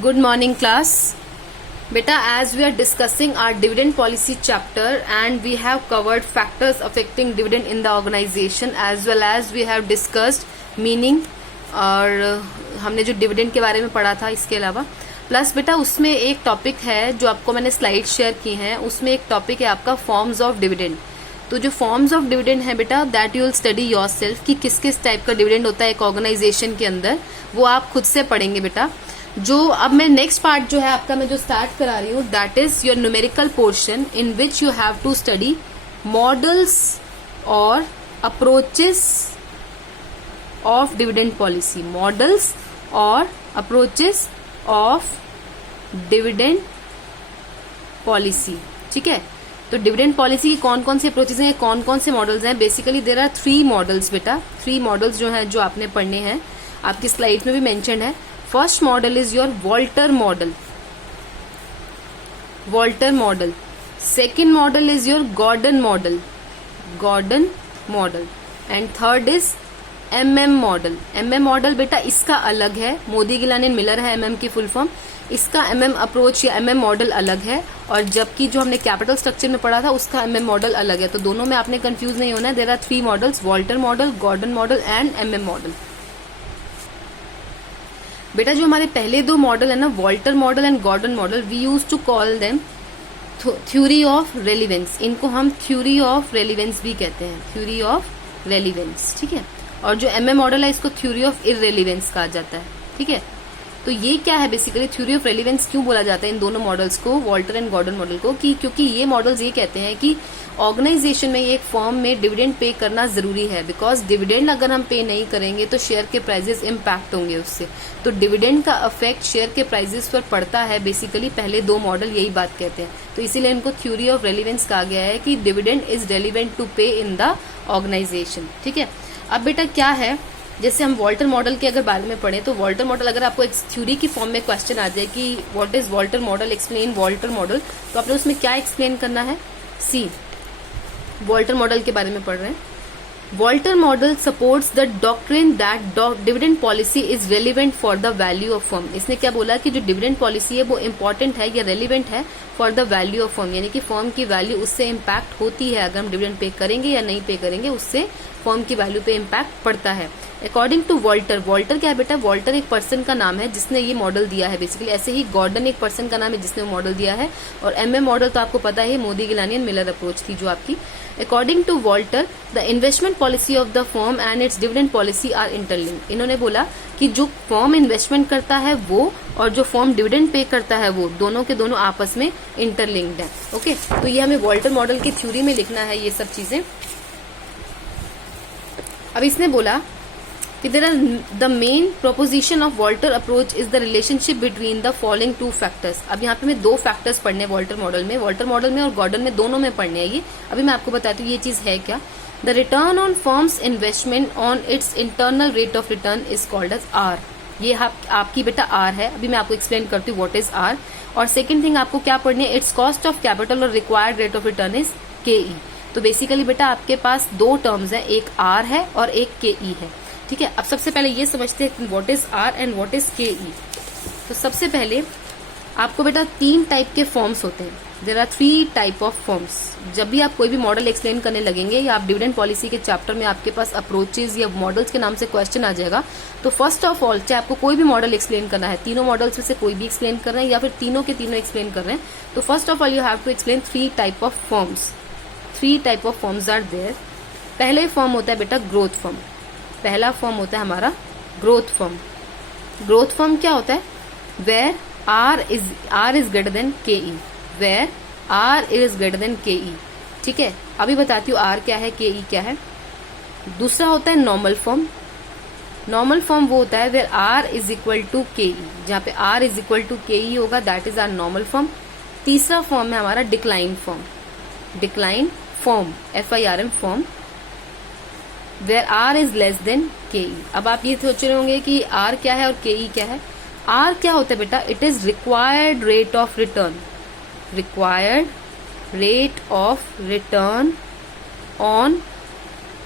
Good morning, class. Beta, as we are discussing our dividend policy chapter and we have covered factors affecting dividend in the organization as well as we have discussed meaning और हमने जो dividend के बारे में पढ़ा था इसके अलावा प्लस बेटा उसमें एक टॉपिक है जो आपको मैंने स्लाइड शेयर की हैं, उसमें एक टॉपिक है आपका फॉर्म्स ऑफ डिविडेंड। तो जो फॉर्म्स ऑफ डिविडेंड है बेटा that you will study yourself कि किस किस टाइप का डिविडेंड होता है एक ऑर्गेनाइजेशन के अंदर, वो आप खुद से पढ़ेंगे बेटा। जो अब मैं नेक्स्ट पार्ट जो है आपका मैं जो स्टार्ट करा रही हूँ that is your numerical portion in which you have to study models और approaches of dividend policy, models और अप्रोचेस ऑफ डिविडेंड पॉलिसी। ठीक है, तो डिविडेंड पॉलिसी की कौन कौन सी अप्रोचेस हैं, कौन कौन से मॉडल्स हैं। बेसिकली देयर आर 3 मॉडल्स बेटा, 3 मॉडल्स जो हैं जो आपने पढ़ने हैं, आपकी स्लाइड में भी मेंशन है। First model is your Walter model, Walter model. Second model is your Gordon model, Gordon model. And third is MM model. MM model बेटा इसका अलग है, मोदी गिलानी मिलर है MM की फुल फॉर्म। इसका MM अप्रोच या MM model अलग है और जबकि जो हमने कैपिटल स्ट्रक्चर में पढ़ा था उसका MM मॉडल अलग है। तो दोनों में आपने कंफ्यूज नहीं होना है। There are 3 models, Walter model, Gordon model and MM model. बेटा जो हमारे पहले 2 मॉडल है ना, Walter model and Gordon model, we use to call them theory of relevance. इनको हम थ्योरी ऑफ रेलिवेंस भी कहते हैं, थ्योरी ऑफ रेलिवेंस। ठीक है, और जो MM मॉडल है इसको थ्योरी ऑफ इररेलिवेंस कहा जाता है। ठीक है, तो ये क्या है बेसिकली थ्योरी ऑफ रेलिवेंस क्यों बोला जाता है इन दोनों मॉडल्स को, वॉल्टर एंड गॉर्डन मॉडल को, कि क्योंकि ये मॉडल्स ये कहते हैं कि ऑर्गेनाइजेशन में एक फर्म में डिविडेंड पे करना जरूरी है। बिकॉज डिविडेंड अगर हम पे नहीं करेंगे तो शेयर के प्राइजेस इम्पैक्ट होंगे उससे। तो डिविडेंड का इफेक्ट शेयर के प्राइजेस पर पड़ता है। बेसिकली पहले 2 मॉडल यही बात कहते हैं, तो इसीलिए इनको थ्योरी ऑफ रेलिवेंस कहा गया है कि डिविडेंड इज रेलिवेंट टू पे इन द ऑर्गेनाइजेशन। ठीक है, अब बेटा क्या है, जैसे हम वॉल्टर मॉडल के अगर बारे में पढ़ें तो वॉल्टर मॉडल अगर आपको एक थ्योरी की फॉर्म में क्वेश्चन आ जाए कि what is Walter model, explain Walter model, तो आपने उसमें क्या एक्सप्लेन करना है। सी वॉल्टर मॉडल के बारे में पढ़ रहे हैं। Walter model supports the doctrine that dividend policy is relevant for the value of firm. इसने क्या बोला कि जो डिविडेंड पॉलिसी है वो इंपॉर्टेंट है या रेलिवेंट है for the value of firm, यानी कि फर्म की वैल्यू उससे इम्पैक्ट होती है। अगर हम डिविडेंड पे करेंगे या नहीं पे करेंगे उससे फर्म की वैल्यू पे इम्पैक्ट पड़ता है। अकॉर्डिंग टू वॉल्टर, वॉल्टर क्या है बेटा, वॉल्टर एक पर्सन का नाम है जिसने ये मॉडल दिया है बेसिकली। ऐसे ही गॉर्डन एक पर्सन का नाम है जिसने वो मॉडल दिया है। और MM मॉडल तो आपको पता है Modigliani and Miller approach थी जो आपकी। According to Walter the investment policy of the firm and its dividend policy are interlinked. इन्होंने बोला कि जो फर्म इन्वेस्टमेंट करता है वो और जो फर्म डिविडेंड पे करता है वो दोनों के दोनों आपस में इंटरलिंक्ड है। ओके, तो ये हमें वॉल्टर मॉडल की थ्योरी में लिखना है ये सब चीजें। अब इसने बोला कि there are the main proposition of Walter approach is the relationship between the following 2 factors. अब यहाँ पे मैं 2 फैक्टर्स पढ़ने हैं वॉल्टर मॉडल में और गॉर्डन में, दोनों में पढ़ने हैं ये। अभी मैं आपको बताती हूँ ये चीज है क्या। The return on firm's investment on its internal rate of return is called as R। ये आपकी बेटा R है। अभी मैं आपको एक्सप्लेन करती हूँ व्हाट इज R। और सेकेंड थिंग आपको क्या पढ़नी है, इट्स कॉस्ट ऑफ कैपिटल और required rate of return is KE। तो बेसिकली बेटा आपके पास 2 टर्म्स हैं, एक R है और एक KE है। ठीक है, अब सबसे पहले ये समझते हैं what is R and what is KE। तो सबसे पहले आपको बेटा 3 टाइप के फॉर्म्स होते हैं। There are 3 type of firms. जब भी आप कोई भी मॉडल एक्सप्लेन करने लगेंगे या आप डिविडेंड पॉलिसी के चैप्टर में आपके पास अप्रोचेज या मॉडल्स के नाम से क्वेश्चन आ जाएगा, तो फर्स्ट ऑफ ऑल चाहे आपको कोई भी मॉडल एक्सप्लेन करना है, तीनों मॉडल्स में से कोई भी एक्सप्लेन कर रहे हैं या फिर तीनों के तीनों एक्सप्लेन कर रहे हैं, तो first of all you have to explain 3 type of firms. 3 type of firms are there. पहले फॉर्म होता है बेटा ग्रोथ फॉर्म। पहला फॉर्म होता है हमारा ग्रोथ फॉर्म। ग्रोथ फॉर्म क्या होता है, where R is greater than KE, where R is greater than KE। ठीक है, अभी बताती हूँ R क्या है, KE क्या है। दूसरा होता है नॉर्मल फॉर्म। नॉर्मल फॉर्म वो होता है where R is equal to KE, जहाँ पे R is equal to KE होगा, that is our normal firm. तीसरा फॉर्म है हमारा decline firm. Decline firm FIRM firm where R is less than KE। अब आप ये सोच रहे होंगे कि R क्या है और KE क्या है। R क्या होता है बेटा, it is required rate of return, required rate of return on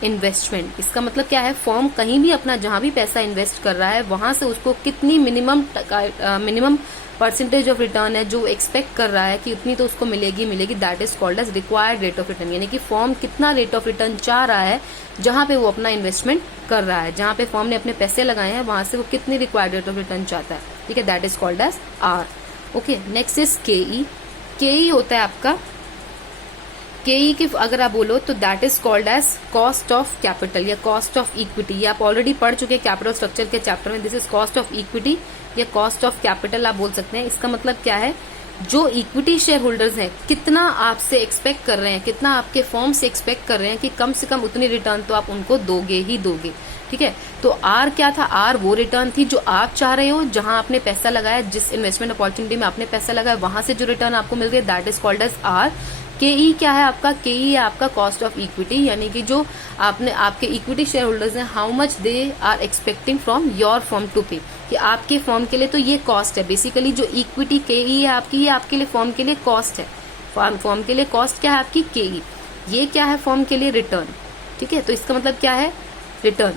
investment. इसका मतलब क्या है, फर्म कहीं भी अपना जहां भी पैसा इन्वेस्ट कर रहा है वहां से उसको कितनी मिनिमम परसेंटेज ऑफ रिटर्न है जो एक्सपेक्ट कर रहा है कि उतनी तो उसको मिलेगी, that is called as required rate of return. यानी कि फर्म कितना रेट ऑफ रिटर्न चाह रहा है जहां पे वो अपना इन्वेस्टमेंट कर रहा है, जहां पे फर्म ने अपने पैसे लगाए हैं वहां से वो कितनी रिक्वायर्ड रेट ऑफ रिटर्न चाहता है, ठीक है, that is called as R. Okay, next is K E. K E होता है आपका, केई की अगर आप बोलो तो that is called as cost of capital या कॉस्ट ऑफ इक्विटी। ये आप ऑलरेडी पढ़ चुके हैं कैपिटल स्ट्रक्चर के चैप्टर में। This is cost of equity या कॉस्ट ऑफ कैपिटल आप बोल सकते हैं। इसका मतलब क्या है, जो इक्विटी शेयर होल्डर्स हैं कितना आपसे एक्सपेक्ट कर रहे हैं, कितना आपके फर्म से एक्सपेक्ट कर रहे हैं कि कम से कम उतनी रिटर्न तो आप उनको दोगे ही दोगे, ठीक है। तो आर क्या था, आर वो रिटर्न थी जो आप चाह रहे हो, जहां आपने पैसा लगाया, जिस इन्वेस्टमेंट अपॉर्चुनिटी में आपने पैसा लगाया वहां से जो रिटर्न आपको मिल रही है that is called as R. K E क्या है आपका, केई है आपका कॉस्ट ऑफ इक्विटी, यानी कि जो आपके इक्विटी शेयर होल्डर्स हैं how much they are expecting from your firm to pay, कि आपके फर्म के लिए तो ये कॉस्ट है। बेसिकली जो इक्विटी केई है आपकी, ये आपके लिए फर्म के लिए कॉस्ट है। फर्म के लिए कॉस्ट क्या है आपकी, केई। ये क्या है फर्म के लिए, रिटर्न, ठीक है। तो इसका मतलब क्या है, रिटर्न,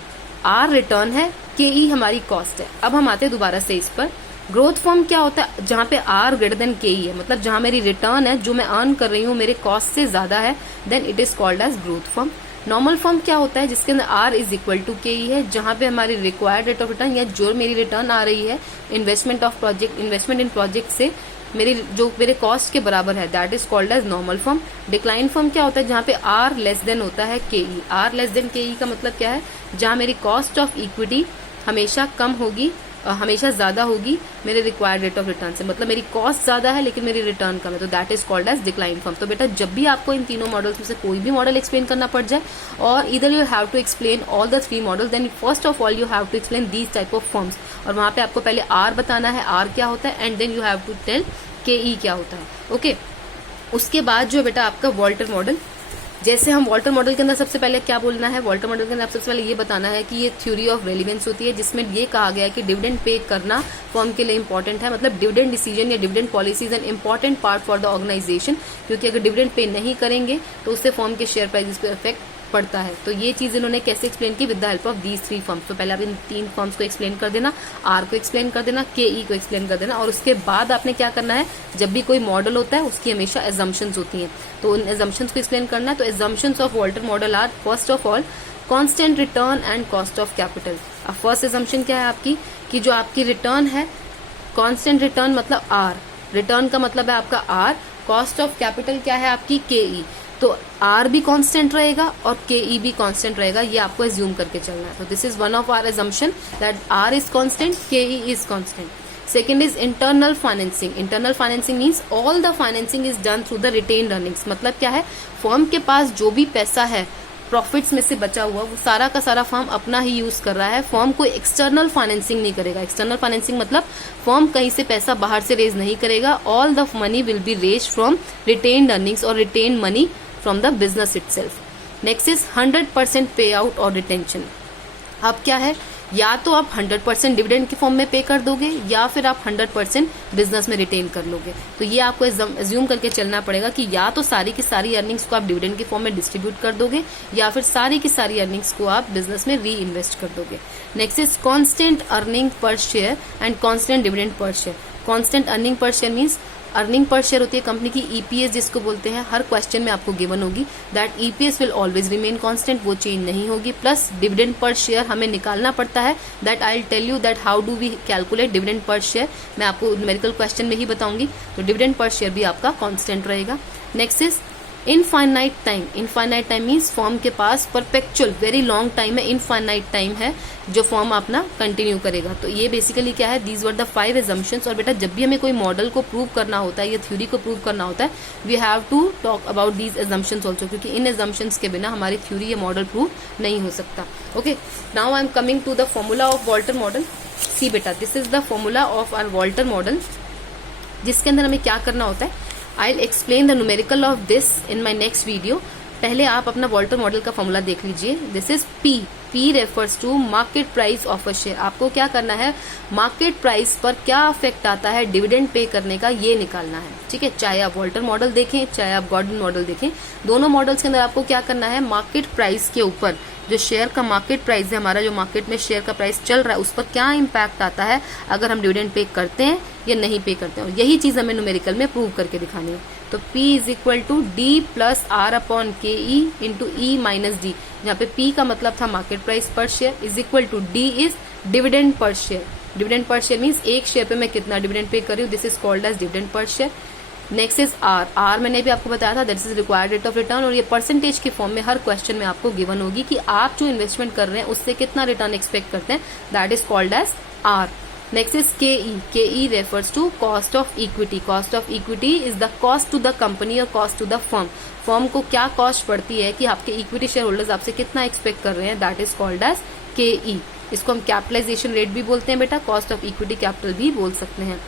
आर रिटर्न है, केई हमारी कॉस्ट है। अब हम आते हैं दोबारा से इस पर। ग्रोथ फॉर्म क्या होता है, जहां पे आर ग्रेटर देन केई है, मतलब जहां मेरी रिटर्न है जो मैं अर्न कर रही हूँ मेरे कॉस्ट से ज्यादा है, then it is called as growth firm. Normal firm क्या होता है, जिसके अंदर आर इज इक्वल टू केई है, जहां पे हमारी रिक्वायर्ड रेट ऑफ रिटर्न या जो मेरी रिटर्न आ रही है इन्वेस्टमेंट इन प्रोजेक्ट से मेरे कॉस्ट के बराबर है, that is called as normal firm. Decline firm क्या होता है, जहां पे आर लेस देन होता है केई। आर लेस देन केई का मतलब क्या है, जहां मेरी कॉस्ट ऑफ इक्विटी हमेशा कम होगी, हमेशा ज्यादा होगी मेरे रिक्वायर्ड रेट ऑफ रिटर्न से, मतलब मेरी कॉस्ट ज्यादा है लेकिन मेरी रिटर्न कम है, तो that is called as decline firm. तो बेटा जब भी आपको इन तीनों मॉडल्स में से कोई भी मॉडल एक्सप्लेन करना पड़ जाए, और इधर you have to explain all the 3 model, then first of all you have to explain these type of firms, और वहां पे आपको पहले आर बताना है, आर क्या होता है, and then you have to tell K E क्या होता है। ओके, उसके बाद जो बेटा आपका वॉल्टर मॉडल, जैसे हम वॉल्टर मॉडल के अंदर सबसे पहले क्या बोलना है, वॉल्टर मॉडल के अंदर सबसे पहले ये बताना है कि ये थ्योरी ऑफ रेलिवेंस होती है, जिसमें ये कहा गया है कि डिविडेंड पे करना फर्म के लिए इंपॉर्टेंट है, मतलब डिविडेंड डिसीजन या dividend policy is an important part for the organisation, क्योंकि अगर डिविडेंड पे नहीं करेंगे तो उससे फर्म के शेयर प्राइसेस पे इफेक्ट पड़ता है। तो ये चीज इन्होंने कैसे एक्सप्लेन की, with the help of these 3 firms. तो पहले आप इन 3 फर्म्स को एक्सप्लेन कर देना, आर को एक्सप्लेन कर देना, केई को एक्सप्लेन कर देना, और उसके बाद आपने क्या करना है, जब भी कोई मॉडल होता है उसकी हमेशा एजम्पशंस होती हैं, तो उन एजम्पशंस को एक्सप्लेन करना है। तो assumptions of Walter model are first of all constant return and cost of capital. अब फर्स्ट एजम्पशन क्या है आपकी, कि जो आपकी रिटर्न है, कांस्टेंट रिटर्न मतलब आर, रिटर्न का मतलब है आपका आर, कॉस्ट ऑफ कैपिटल क्या है आपकी केई, तो आर भी कांस्टेंट रहेगा और केई भी कांस्टेंट रहेगा, ये आपको एज्यूम करके चलना है। तो this is one of our assumption that R is constant, K E is constant. Second is internal financing. Internal financing means all the financing is done through the retained earnings. मतलब क्या है, फर्म के पास जो भी पैसा है प्रॉफिट्स में से बचा हुआ, वो सारा का सारा फर्म अपना ही यूज कर रहा है, फर्म कोई एक्सटर्नल फाइनेंसिंग नहीं करेगा। एक्सटर्नल फाइनेंसिंग मतलब फर्म कहीं से पैसा बाहर से रेज नहीं करेगा, all the money will be raise from retained earnings और retained money from the business itself. Next is 100% payout और retention. अब क्या है, या तो आप 100% डिविडेंड की फॉर्म में पे कर दोगे, या फिर आप 100% बिजनेस में रिटेन कर लोगे। तो ये आपको एज्यूम करके चलना पड़ेगा कि या तो सारी की सारी अर्निंग्स को आप डिविडेंड की फॉर्म में डिस्ट्रीब्यूट कर दोगे, या फिर सारी की सारी अर्निंग्स को आप बिजनेस में री इन्वेस्ट कर दोगे। Next is constant earning per share and constant dividend per share. Constant earning per share means earning per share होती है कंपनी की, ईपीएस जिसको बोलते हैं, हर क्वेश्चन में आपको गिवन होगी that EPS will always remain constant, वो चेंज नहीं होगी। प्लस डिविडेंड पर शेयर हमें निकालना पड़ता है, that I will tell you that how do we calculate dividend per share, मैं आपको न्यूमेरिकल क्वेश्चन में ही बताऊंगी। तो डिविडेंड पर शेयर भी आपका कांस्टेंट रहेगा। Next is infinite time. Infinite time means form के पास परपेक्चुअल वेरी लॉन्ग टाइम है, इनफाइनाइट टाइम है जो फॉर्म अपना कंटिन्यू करेगा। तो ये बेसिकली क्या है, दीज वर द 5 एजम्पशंस। और बेटा जब भी हमें कोई मॉडल को प्रूव करना होता है या थ्योरी को प्रूव करना होता है, we have to talk about these assumptions also, क्योंकि इन एजम्पशंस के बिना हमारी थ्योरी या मॉडल प्रूव नहीं हो सकता। Okay, now I am coming to the formula of Walter model. See बेटा, this is the formula of our Walter model, जिसके अंदर हमें क्या करना होता है, I'll explain the numerical of this in my next video. पहले आप अपना वॉल्टर मॉडल का फॉर्मूला देख लीजिए। This is P. P refers to market price of a share. आपको क्या करना है, मार्केट प्राइस पर क्या अफेक्ट आता है डिविडेंड पे करने का, ये निकालना है। ठीक है, चाहे आप वॉल्टर मॉडल देखें चाहे आप गॉर्डन मॉडल देखें, दोनों मॉडल्स के अंदर आपको क्या करना है, मार्केट प्राइस के ऊपर जो शेयर का मार्केट प्राइस है हमारा, जो मार्केट में शेयर का प्राइस चल रहा है, उस पर क्या इम्पैक्ट आता है अगर हम डिविडेंड पे करते हैं या नहीं पे करते हैं। और यही चीज हमें न्यूमेरिकल में प्रूव करके दिखानी है। तो P is equal to D plus R upon K E into E minus D, जहाँ पे P का मतलब था market price per share, is equal to D is dividend per share. Dividend per share means एक share पे मैं कितना dividend pay कर रही हूँ, this is called as dividend per share. Next is R, R मैंने भी आपको बताया था that is required rate of return, और ये परसेंटेज के फॉर्म में हर क्वेश्चन में आपको गिवन होगी कि आप जो इन्वेस्टमेंट कर रहे हैं उससे कितना रिटर्न एक्सपेक्ट करते हैं, that is called as R. Next is K E, K E refers to cost of equity. Cost of equity is the cost to the company और cost to the firm. Firm को क्या cost पड़ती है कि आपके equity share holders आपसे कितना expect कर रहे हैं, दैट इज कॉल्ड एज के ई। इसको हम कैपिटलाइजेशन रेट भी बोलते हैं बेटा, कॉस्ट ऑफ इक्विटी कैपिटल भी बोल सकते हैं।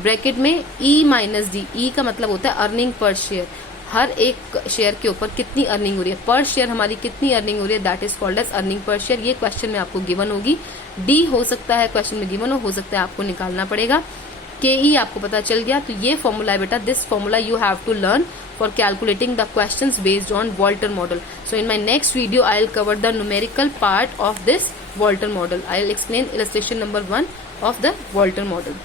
ब्रैकेट में ई माइनस डी, ई का मतलब होता है अर्निंग पर शेयर, हर एक शेयर के ऊपर कितनी अर्निंग हो रही है, पर शेयर हमारी कितनी अर्निंग हो रही है, that is called as earning per share. ये क्वेश्चन में आपको गिवन होगी। डी हो सकता है क्वेश्चन में गिवन हो सकता है आपको निकालना पड़ेगा। के ई आपको पता चल गया, तो ये फॉर्मूला है बेटा, this formula you have to learn for calculating the questions based on Walter model. So in my next video I'll cover the numerical part of this Walter model. I'll explain illustration number 1 of the Walter model.